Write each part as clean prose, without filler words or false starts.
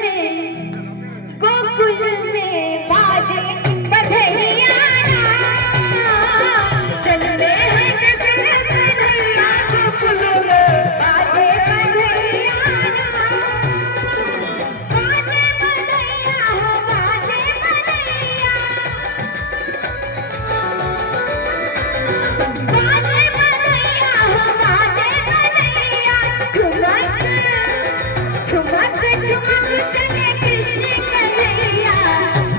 में गोकुल में बाजे बधैया चल रहे हैं कृष्ण कन्हैया गोकुल में बाजे बधैया बाजे बधैया हो बाजे बधैया बाजे बधैया हो बाजे बधैया ठुमक ठुमक चले कृष्ण कन्हैया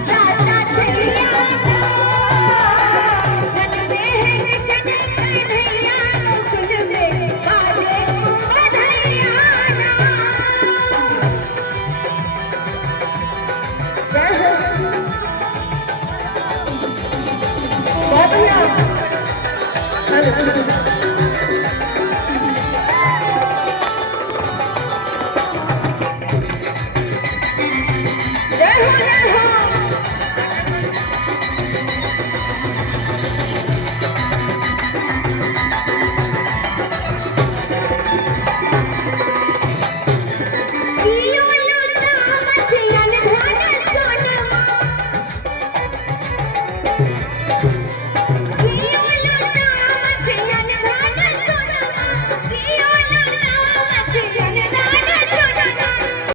दादा धैया जन्मे हैं कृष्ण कन्हैया गोकुल में बाजे बधैया जय हो बहुत बढ़िया।